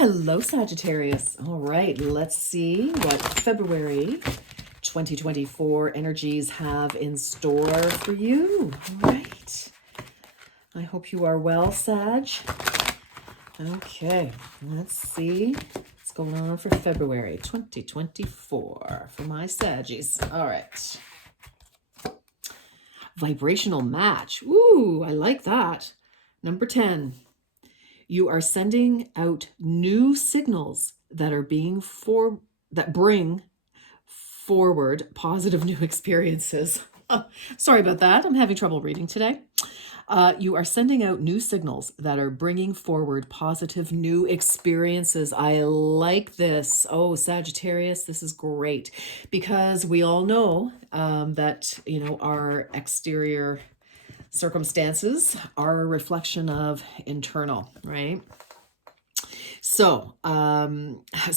Hello, Sagittarius. All right, let's see what February 2024 energies have in store for you. All right. I hope you are well, Sag. Okay, let's see what's going on for February 2024 for my Saggies. All right. Vibrational match. Ooh, I like that. Number 10. You are sending out new signals that are that bring forward positive new experiences. Sorry about that. I'm having trouble reading today. You are sending out new signals that are bringing forward positive new experiences. I like this. Oh, Sagittarius, this is great because we all know that, our exterior circumstances are a reflection of internal, right? So I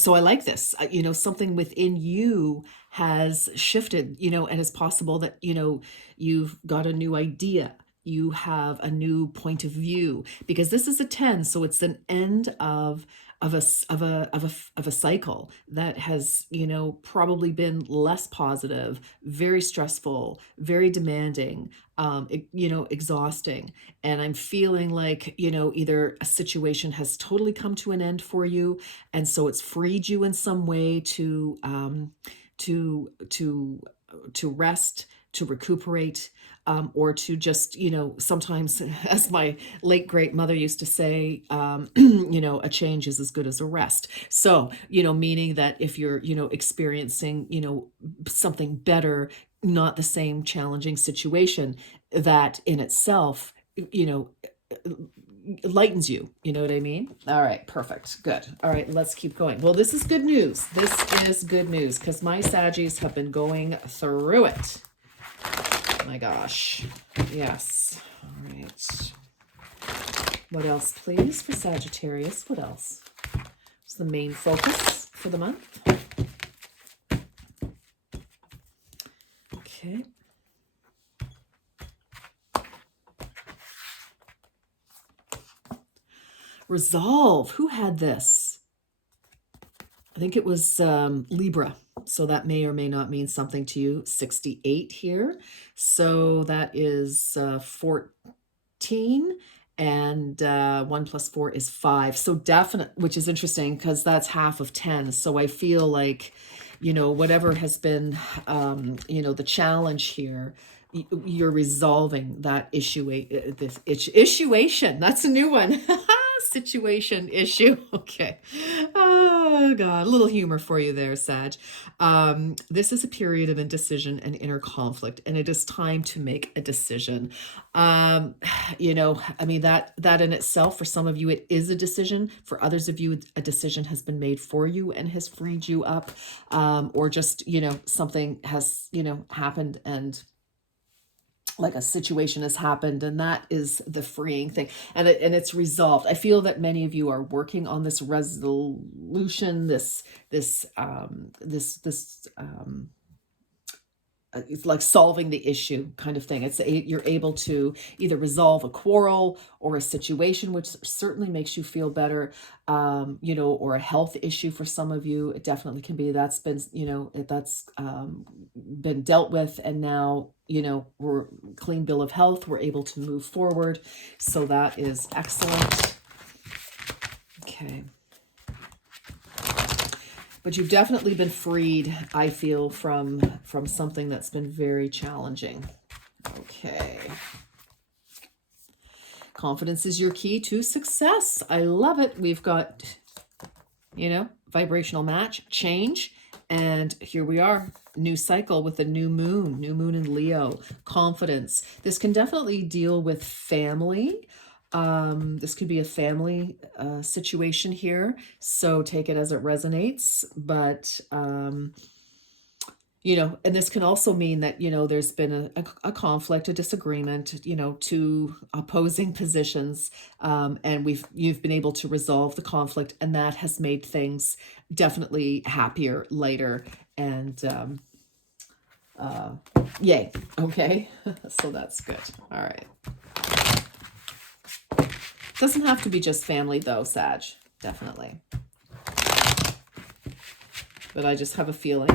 like this. Something within you has shifted, and it's possible that, you've got a new idea. You have a new point of view because this is a 10. So it's an end of a cycle that has, probably been less positive, very stressful, very demanding, exhausting. And I'm feeling like, either a situation has totally come to an end for you. And so it's freed you in some way to rest, to recuperate, or to just, sometimes, as my late great mother used to say, a change is as good as a rest. So, meaning that if you're, experiencing, something better, not the same challenging situation, that in itself, lightens you. You know what I mean? All right, perfect. Good. All right, let's keep going. Well, this is good news. This is good news because my Saggies have been going through it. My gosh. Yes. All right. What else, please, for Sagittarius? What else? What's the main focus for the month? Okay. Resolve. Who had this? I think it was Libra. So that may or may not mean something to you. 68 here. So that is 14. And 1 + 4 is 5. So definite, which is interesting because that's half of 10. So I feel like, whatever has been, the challenge here, you're resolving that issuation. That's a new one. Situation issue. Okay. Oh God, a little humor for you there, Sag. This is a period of indecision and inner conflict, and it is time to make a decision. That in itself, for some of you, it is a decision. For others of you, a decision has been made for you and has freed you up, or just, something has, happened and like a situation has happened, and that is the freeing thing, and it's resolved. I feel that many of you are working on this resolution, it's like solving the issue kind of thing. You're able to either resolve a quarrel or a situation, which certainly makes you feel better, or a health issue for some of you. It definitely can be that's been, been dealt with, and now, we're clean bill of health. We're able to move forward. So that is excellent. Okay. But you've definitely been freed, I feel, from something that's been very challenging. Okay. Confidence is your key to success. I love it. We've got, vibrational match, change. And here we are, new cycle with a new moon in Leo, confidence. This can definitely deal with family. This could be a family situation here, so take it as it resonates. But, and this can also mean that, there's been a conflict, a disagreement, two opposing positions, and you've been able to resolve the conflict, and that has made things definitely happier, lighter, and yay. Okay. So that's good. All right. Doesn't have to be just family though, Sag. Definitely. but I just have a feeling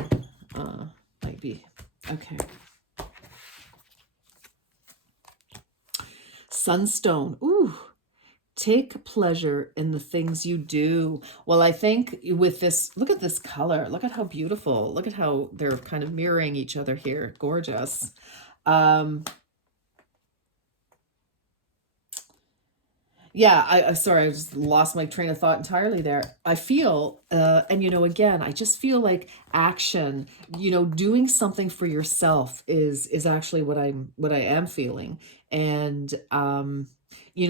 might be. Okay. Sunstone. Ooh. Take pleasure in the things you do. Well, I think with this, look at this color. Look at how beautiful. Look at how they're kind of mirroring each other here. Gorgeous. Yeah, sorry, I just lost my train of thought entirely there. I feel, and again, I just feel like action, doing something for yourself is actually what I am feeling. And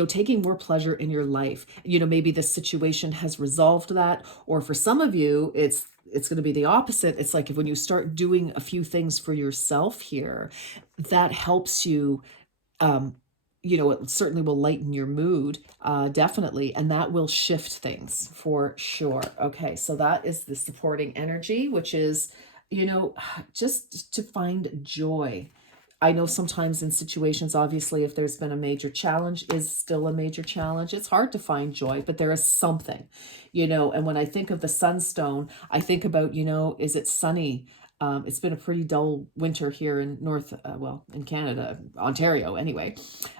taking more pleasure in your life. Maybe this situation has resolved that, or for some of you, it's going to be the opposite. It's like when you start doing a few things for yourself here, that helps you. It certainly will lighten your mood, definitely, and that will shift things for sure. Okay, so that is the supporting energy, which is, just to find joy. I know sometimes in situations, obviously, if there's been a major challenge, is still a major challenge, it's hard to find joy, but there is something, and when I think of the sunstone, I think about, is it sunny? It's been a pretty dull winter here in in Canada, Ontario anyway.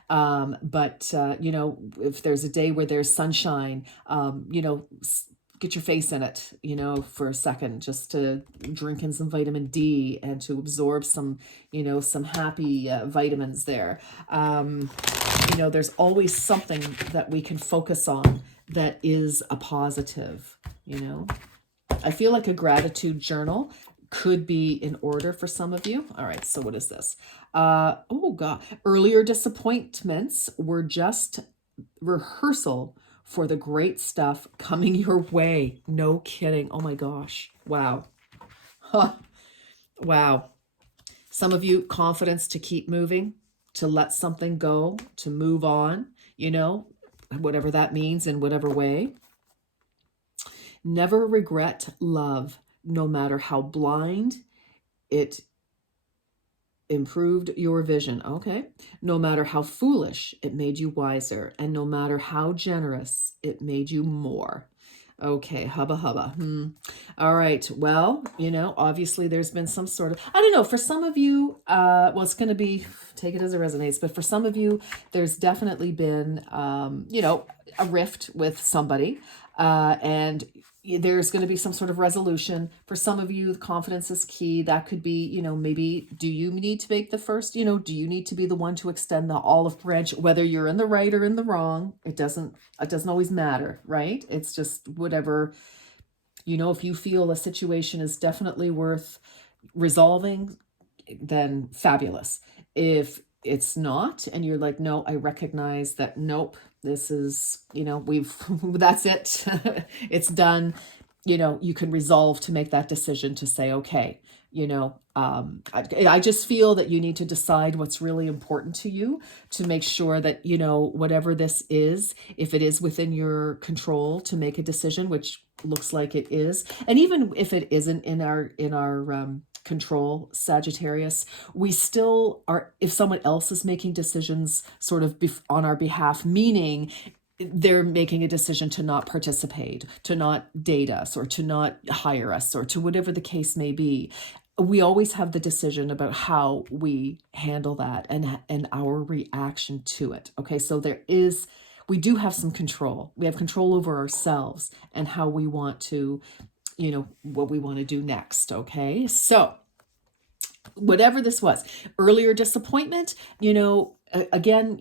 But if there's a day where there's sunshine, get your face in it, for a second, just to drink in some vitamin D and to absorb some, some happy vitamins there. There's always something that we can focus on that is a positive, I feel like a gratitude journal could be in order for some of you. All right, so what is this? Oh God, earlier disappointments were just rehearsal for the great stuff coming your way. No kidding. Oh my gosh. Wow. Huh. Wow. Some of you, confidence to keep moving, to let something go, to move on, whatever that means in whatever way. Never regret love, no matter how blind it improved your vision. Okay. No matter how foolish, it made you wiser. And no matter how generous, it made you more. Okay, hubba hubba. All right. Well, obviously there's been some sort of, I don't know, for some of you, it's going to be, take it as it resonates, but for some of you, there's definitely been, a rift with somebody, and there's going to be some sort of resolution. For some of you, the confidence is key. That could be, maybe do you need to make the first, do you need to be the one to extend the olive branch, whether you're in the right or in the wrong? It doesn't always matter, right? It's just whatever, if you feel a situation is definitely worth resolving, then fabulous. If it's not, and you're like, no, I recognize that, nope, this is, that's it. It's done. You can resolve to make that decision to say, okay, I just feel that you need to decide what's really important to you, to make sure that, whatever this is, if it is within your control to make a decision, which looks like it is. And even if it isn't in our control, Sagittarius, we still are, if someone else is making decisions sort of on our behalf, meaning they're making a decision to not participate, to not date us, or to not hire us, or to whatever the case may be, we always have the decision about how we handle that and our reaction to it. Okay, so we do have some control. We have control over ourselves and how we want to, what we want to do next. Okay, so whatever this was, earlier disappointment, again,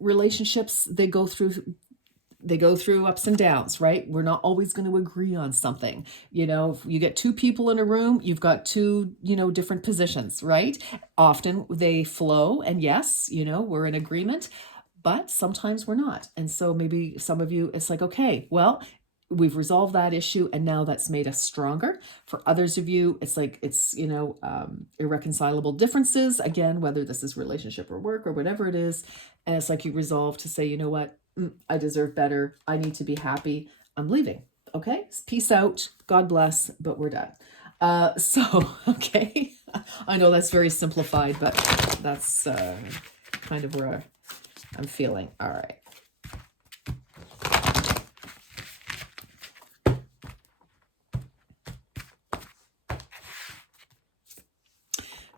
relationships, they go through ups and downs, right? We're not always going to agree on something. If you get two people in a room, you've got two, different positions, right? Often they flow, and yes, we're in agreement, but sometimes we're not. And so maybe some of you, it's like, okay, well, we've resolved that issue, and now that's made us stronger. For others of you, it's like, it's, irreconcilable differences, again, whether this is relationship or work or whatever it is. And it's like you resolve to say, you know what, I deserve better. I need to be happy. I'm leaving. Okay. Peace out. God bless, but we're done. Okay. I know that's very simplified, but that's kind of where I'm feeling. All right.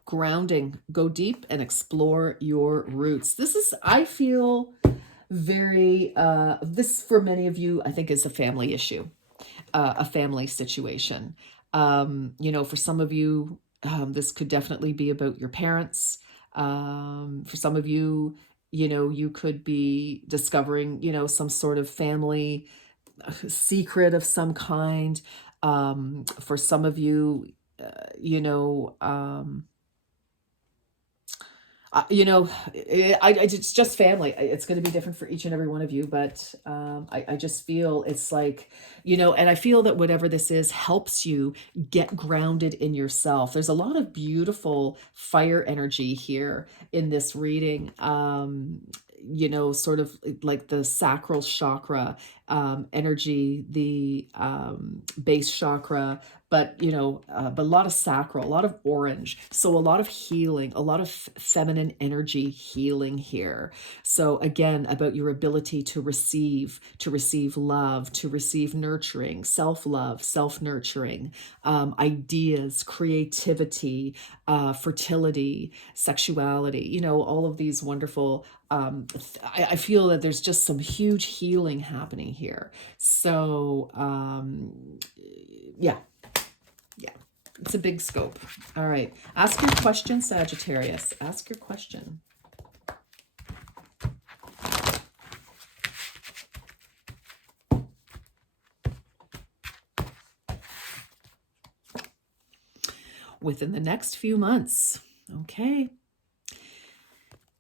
grounding. Go deep and explore your roots. This is, I feel, very, this for many of you, I think is a family issue, a family situation. For some of you, this could definitely be about your parents. For some of you, you could be discovering, some sort of family secret of some kind. For some of you, you know, it's just family. It's going to be different for each and every one of you, but I just feel it's like, and I feel that whatever this is helps you get grounded in yourself. There's a lot of beautiful fire energy here in this reading. Sort of like the sacral chakra energy, the base chakra, but a lot of sacral, a lot of orange. So a lot of healing, a lot of feminine energy healing here. So again, about your ability to receive love, to receive nurturing, self-love, self-nurturing, ideas, creativity, fertility, sexuality, all of these wonderful, I feel that there's just some huge healing happening here. So, yeah, it's a big scope. All right. Ask your question, Sagittarius. Ask your question. Within the next few months. Okay.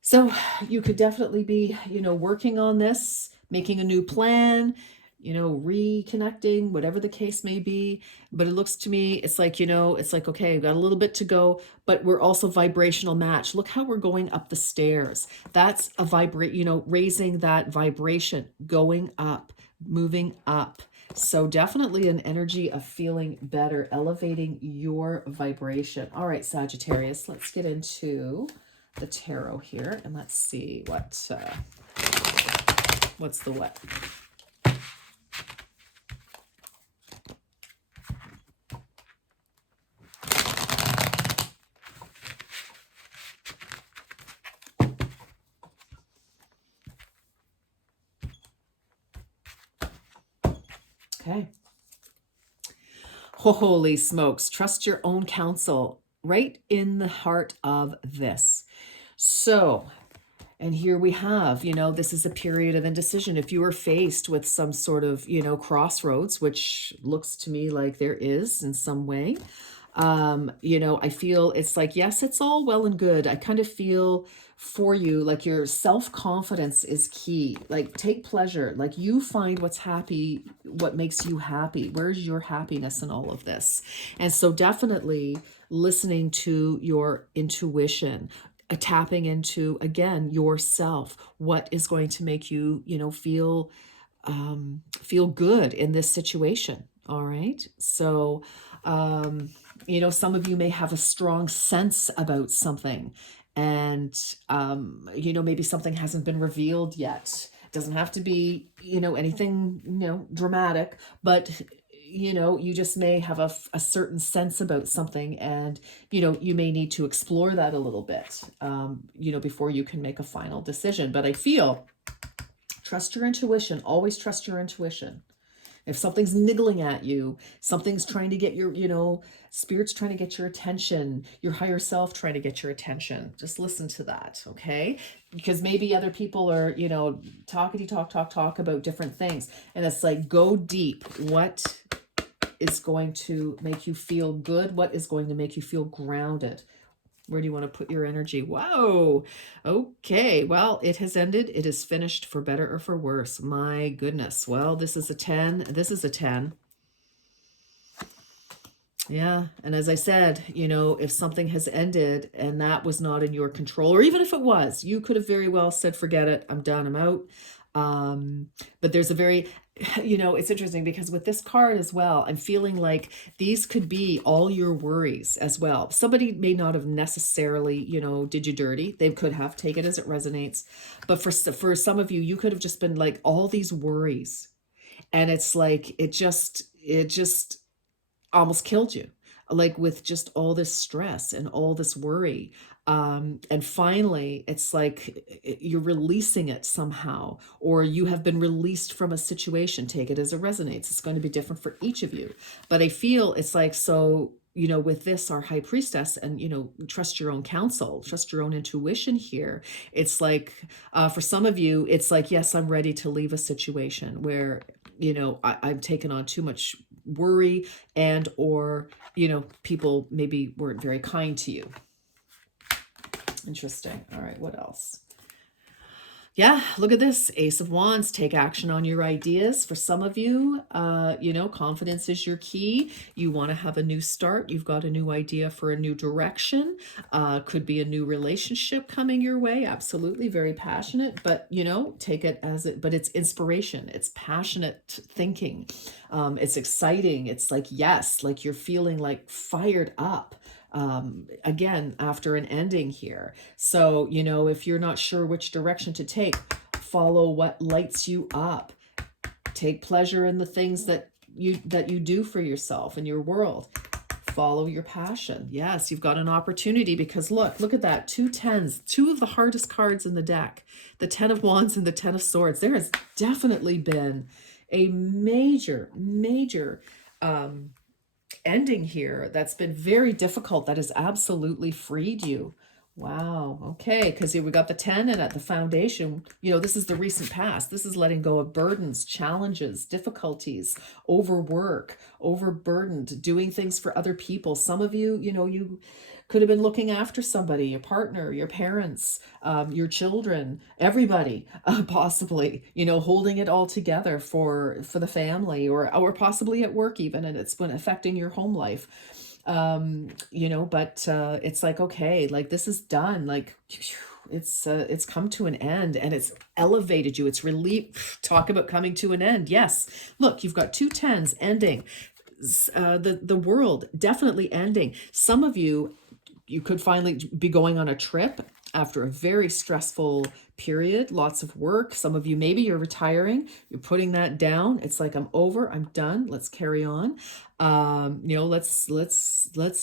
So you could definitely be, working on this, making a new plan, reconnecting, whatever the case may be. But it looks to me, it's like, okay, we've got a little bit to go, but we're also vibrational match. Look how we're going up the stairs. That's a raising that vibration, going up, moving up. So definitely an energy of feeling better, elevating your vibration. All right, Sagittarius, let's get into the tarot here and let's see what's the what. Okay. Holy smokes. Trust your own counsel, right in the heart of this. So, and here we have, this is a period of indecision. If you are faced with some sort of, crossroads, which looks to me like there is in some way, I feel it's like, yes, it's all well and good. I kind of feel for you, like your self-confidence is key. Like take pleasure, like you find what makes you happy. Where's your happiness in all of this? And so definitely listening to your intuition, tapping into, again, yourself, what is going to make you, feel good in this situation. All right. So, some of you may have a strong sense about something and, maybe something hasn't been revealed yet. It doesn't have to be, anything, dramatic, but you just may have a certain sense about something and, you may need to explore that a little bit, before you can make a final decision. But I feel, trust your intuition, always trust your intuition. If something's niggling at you, something's trying to get your, spirit's trying to get your attention, your higher self trying to get your attention, just listen to that, okay? Because maybe other people are, talk about different things. And it's like, go deep. What is going to make you feel good? What is going to make you feel grounded? Where do you want to put your energy? Wow. Okay. Well, it has ended. It is finished, for better or for worse. My goodness. Well, this is a 10. This is a 10. Yeah. And as I said, if something has ended and that was not in your control, or even if it was, you could have very well said, forget it. I'm done. I'm out. But there's a very, it's interesting because with this card as well, I'm feeling like these could be all your worries as well. Somebody may not have necessarily, did you dirty. They could have, take it as it resonates. But for some of you, you could have just been like all these worries. And it's like, it just almost killed you. like with just all this stress and all this worry. And finally, it's like you're releasing it somehow, or you have been released from a situation. Take it as it resonates. It's going to be different for each of you. But I feel it's like, so, with this, our high priestess, and, trust your own counsel, trust your own intuition here. It's like, for some of you, it's like, yes, I'm ready to leave a situation where, I've taken on too much worry, and, or, people maybe weren't very kind to you. Interesting. All right, what else? Yeah, look at this. Ace of Wands, take action on your ideas. For some of you, confidence is your key. You want to have a new start. You've got a new idea for a new direction. Could be a new relationship coming your way. Absolutely, very passionate, but, take it as it, but it's inspiration. It's passionate thinking. It's exciting. It's like, yes, like you're feeling like fired up. Again, after an ending here. So, if you're not sure which direction to take, follow what lights you up. Take pleasure in the things that you do for yourself in your world. Follow your passion. Yes, you've got an opportunity, because look at that. 2 tens, two of the hardest cards in the deck, the 10 of Wands and the 10 of Swords. There has definitely been a major ending here that's been very difficult, that has absolutely freed you. Wow. Okay. Because here we got the 10, and at the foundation, this is the recent past. This is letting go of burdens, challenges, difficulties, overwork, overburdened, doing things for other people. Some of you, you could have been looking after somebody, your partner, your parents, your children, everybody, possibly, holding it all together for the family, or possibly at work even, and it's been affecting your home life. But it's like, okay, like this is done, like it's come to an end, and it's elevated you. It's relief. Talk about coming to an end. Yes, look, you've got 2 tens ending. The world definitely ending. Some of you could finally be going on a trip after a very stressful period, lots of work. Some of you, maybe you're retiring, you're putting that down. It's like, I'm over, I'm done, let's carry on. Let's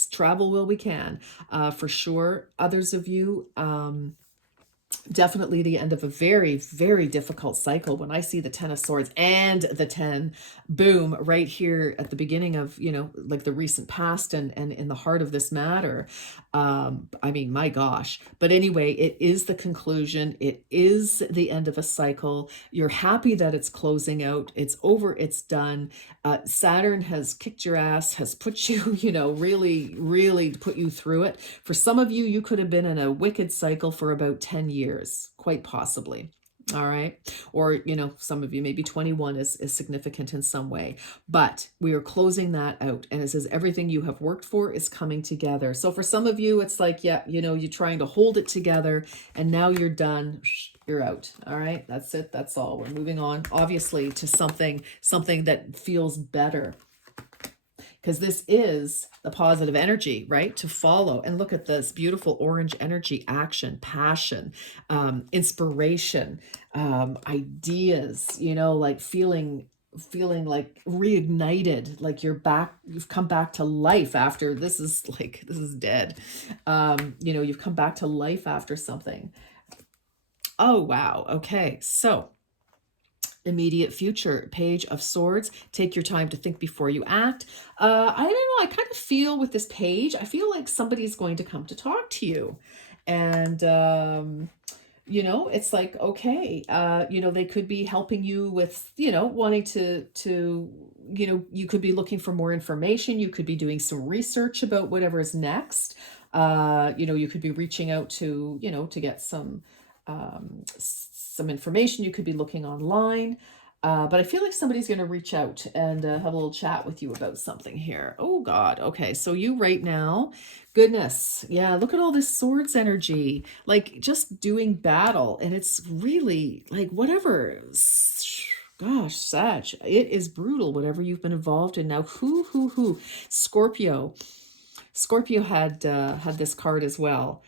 travel while we can, for sure. Others of you, definitely the end of a very, very difficult cycle. When I see the 10 of Swords and the 10, boom, right here at the beginning of, like the recent past, and in the heart of this matter. I mean, my gosh. But anyway, it is the conclusion. It is the end of a cycle. You're happy that it's closing out. It's over. It's done. Saturn has kicked your ass, has put you, really, really put you through it. For some of you, you could have been in a wicked cycle for about 10 years, quite possibly. All right. Or, some of you, maybe 21 is significant in some way, but we are closing that out. And it says everything you have worked for is coming together. So for some of you, it's like, yeah, you're trying to hold it together, and now you're done. You're out. All right. That's it. That's all. We're moving on, obviously, to something that feels better. Because this is the positive energy, right? To follow. And look at this beautiful orange energy: action, passion, inspiration, ideas, like feeling like reignited, like you've come back to life after this is dead. You've come back to life after something. Oh, wow. Okay. So immediate future, Page of Swords. Take your time to think before you act. I don't know. I kind of feel with this page, I feel like somebody's going to come to talk to you. And, it's like, okay, they could be helping you with, wanting to, you could be looking for more information. You could be doing some research about whatever is next. You could be reaching out to, to get some information. You could be looking online. But I feel like somebody's going to reach out and have a little chat with you about something here. Oh, God. Okay. So you right now, goodness. Yeah. Look at all this swords energy, like just doing battle. And it's really like whatever. Gosh, Sag, it is brutal, whatever you've been involved in. Now, who? Scorpio. Scorpio had this card as well.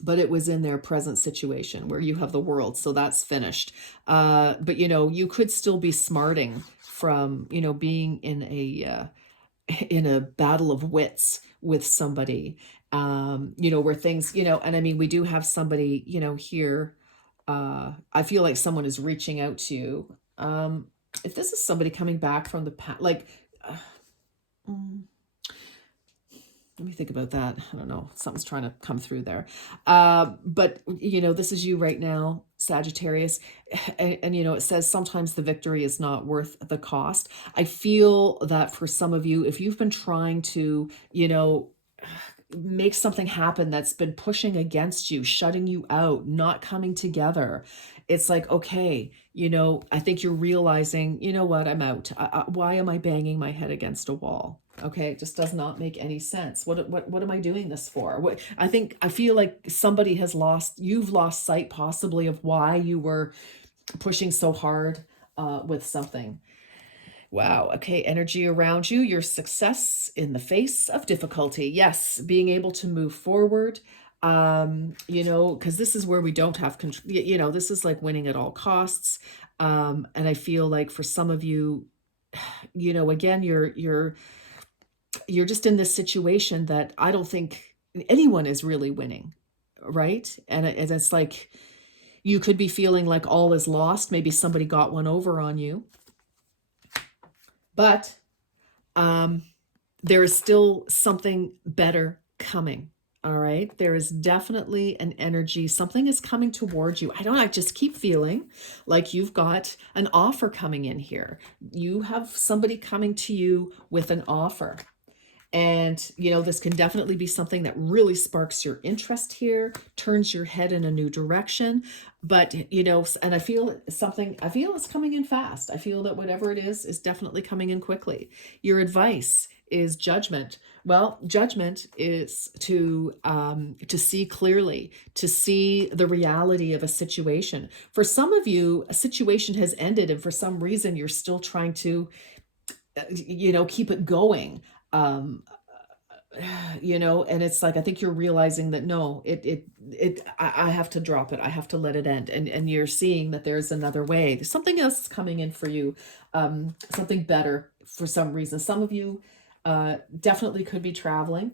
But it was in their present situation where you have the World. So that's finished. But, you could still be smarting from, being in in a battle of wits with somebody, you know, where things, you know, and I mean, we do have somebody, you know, here. I feel like someone is reaching out to you. If this is somebody coming back from the past, like, uh, mm, let me think about that. I don't know. Something's trying to come through there. But, you know, this is you right now, Sagittarius. And, you know, it says sometimes the victory is not worth the cost. I feel that for some of you, if you've been trying to, you know, make something happen that's been pushing against you, shutting you out, not coming together, it's like, okay, you know, I think you're realizing, you know what, I'm out. Why am I banging my head against a wall? Okay, it just does not make any sense. What am I doing this for? What I feel like somebody has lost, you've lost sight possibly of why you were pushing so hard with something. Wow. Okay. Energy around you, your success in the face of difficulty. Yes. Being able to move forward. You know, because this is where we don't have control. You know, this is like winning at all costs. And I feel like for some of you, you know, again, you're just in this situation that I don't think anyone is really winning, right? And it's like you could be feeling like all is lost. Maybe somebody got one over on you, but there is still something better coming. All right. There is definitely an energy. Something is coming towards you. I just keep feeling like you've got an offer coming in here. You have somebody coming to you with an offer. And, you know, this can definitely be something that really sparks your interest here, turns your head in a new direction. But, you know, and I feel it's coming in fast. I feel that whatever it is definitely coming in quickly. Your advice is judgment. Well, judgment is to see clearly, to see the reality of a situation. For some of you, a situation has ended, and for some reason, you're still trying to, you know, keep it going. um you know, and it's like I think you're realizing that no, I have to drop it, I have to let it end, and you're seeing that there's another way, there's something else coming in for you, something better. For some reason, some of you definitely could be traveling,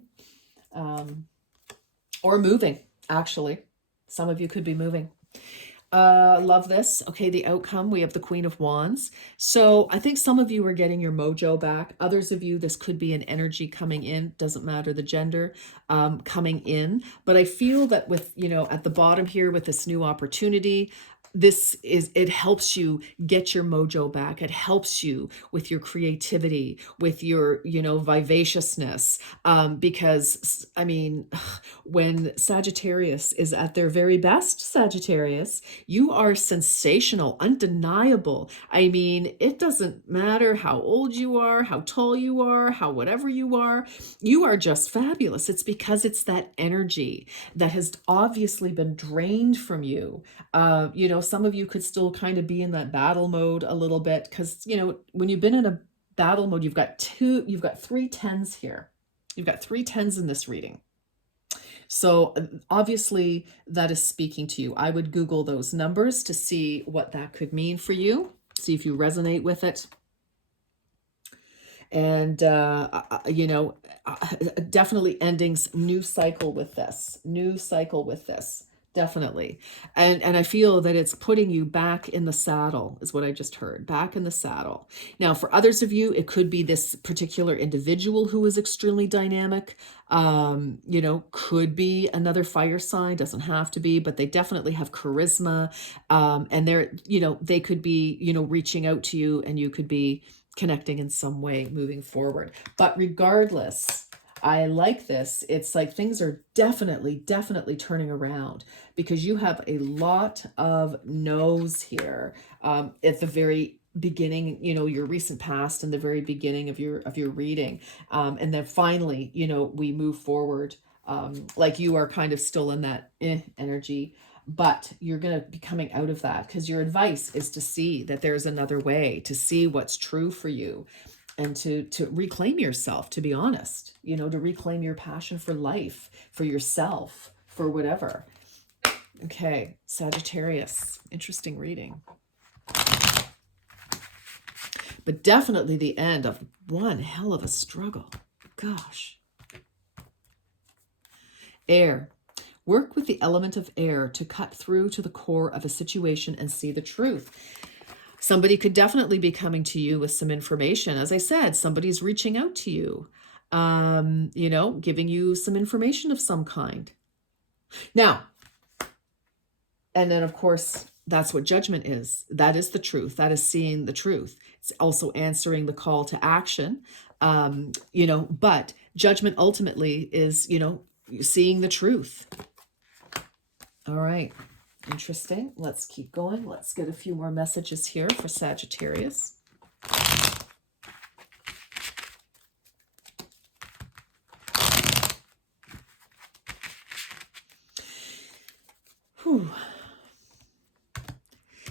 or moving. Actually, some of you could be moving. Love this. Okay, the outcome, we have the Queen of Wands. So I think some of you are getting your mojo back. Others of you, this could be an energy coming in, doesn't matter the gender, coming in. But I feel that with, you know, at the bottom here with this new opportunity, it helps you get your mojo back. It helps you with your creativity, with your, you know, vivaciousness. Because I mean, when Sagittarius is at their very best, Sagittarius, you are sensational, undeniable. I mean, it doesn't matter how old you are, how tall you are, how whatever you are just fabulous. It's because it's that energy that has obviously been drained from you. You know, some of you could still kind of be in that battle mode a little bit because, you know, when you've been in a battle mode, you've got 3 tens here. You've got 3 tens in this reading. So obviously that is speaking to you. I would Google those numbers to see what that could mean for you. See if you resonate with it. And, you know, definitely endings, new cycle with this, definitely. And I feel that it's putting you back in the saddle is what I just heard, back in the saddle. Now, for others of you, it could be this particular individual who is extremely dynamic. You know, could be another fire sign, doesn't have to be, but they definitely have charisma. And they're, you know, they could be, you know, reaching out to you, and you could be connecting in some way moving forward. But regardless, I like this. It's like things are definitely turning around because you have a lot of no's here at the very beginning, you know, your recent past and the very beginning of your reading. And then finally, you know, we move forward. Like you are kind of still in that energy, but you're going to be coming out of that because your advice is to see that there's another way, to see what's true for you, and to reclaim yourself, to be honest, you know, to reclaim your passion for life, for yourself, for whatever. Okay, Sagittarius, interesting reading. but definitely the end of one hell of a struggle. Gosh. Air. Work with the element of air to cut through to the core of a situation and see the truth. Somebody could definitely be coming to you with some information. As I said, somebody's reaching out to you, giving you some information of some kind. Now, and then, of course, that's what judgment is. That is the truth. That is seeing the truth. It's also answering the call to action, but judgment ultimately is, seeing the truth. All right. Interesting. Let's keep going. Let's get a few more messages here for Sagittarius. Whew.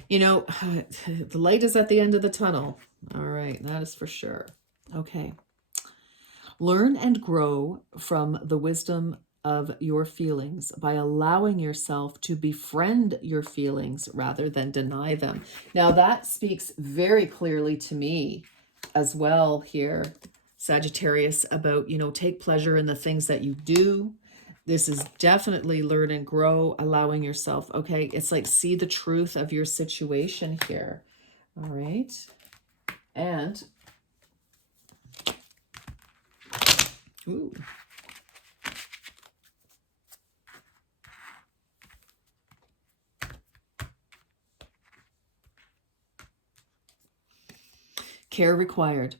The light is at the end of the tunnel. All right. That is for sure. Okay. Learn and grow from the wisdom of your feelings by allowing yourself to befriend your feelings rather than deny them. Now that speaks very clearly to me as well here, Sagittarius, about, take pleasure in the things that you do. This is definitely learn and grow, allowing yourself, okay? It's like see the truth of your situation here. All right. And, ooh. Care required.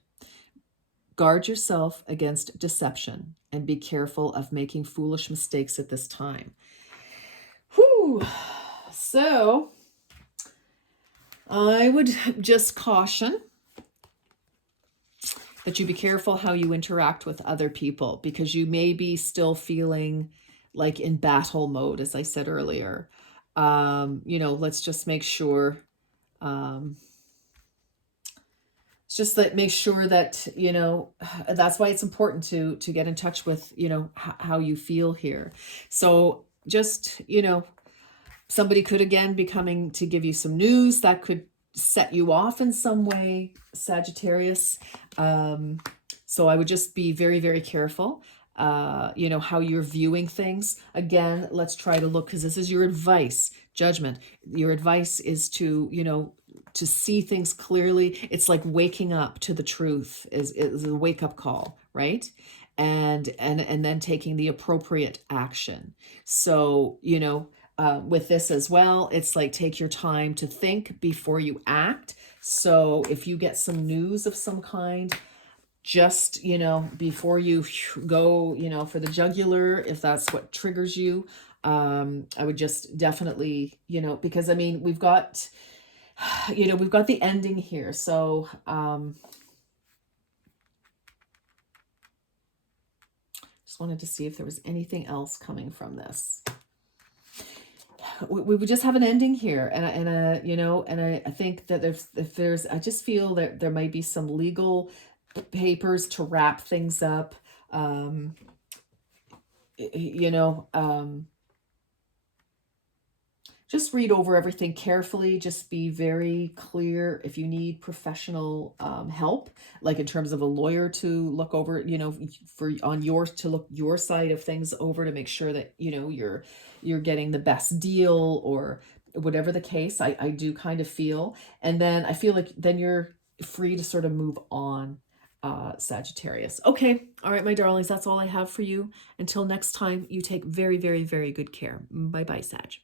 Guard yourself against deception and be careful of making foolish mistakes at this time. Whew. So I would just caution that you be careful how you interact with other people, because you may be still feeling like in battle mode, as I said earlier. Let's just make sure, just that make sure that, that's why it's important to get in touch with, how you feel here. So just, somebody could again be coming to give you some news that could set you off in some way, Sagittarius. So I would just be very, very careful, how you're viewing things. Again, let's try to look, because this is your advice, judgment. Your advice is to, to see things clearly. It's like waking up to the truth is a wake-up call, right? And then taking the appropriate action. So, with this as well, it's like take your time to think before you act. So if you get some news of some kind, just, before you go, for the jugular, if that's what triggers you, I would just definitely, because we've got, we've got the ending here. So, just wanted to see if there was anything else coming from this. We would just have an ending here, and I think that if there's, I just feel that there might be some legal papers to wrap things up. Just read over everything carefully. Just be very clear if you need professional help, like in terms of a lawyer to look over, to look your side of things over to make sure that, you're getting the best deal or whatever the case. I do kind of feel. And then I feel like then you're free to sort of move on, Sagittarius. Okay. All right, my darlings, that's all I have for you. Until next time, you take very, very, very good care. Bye-bye, Sag.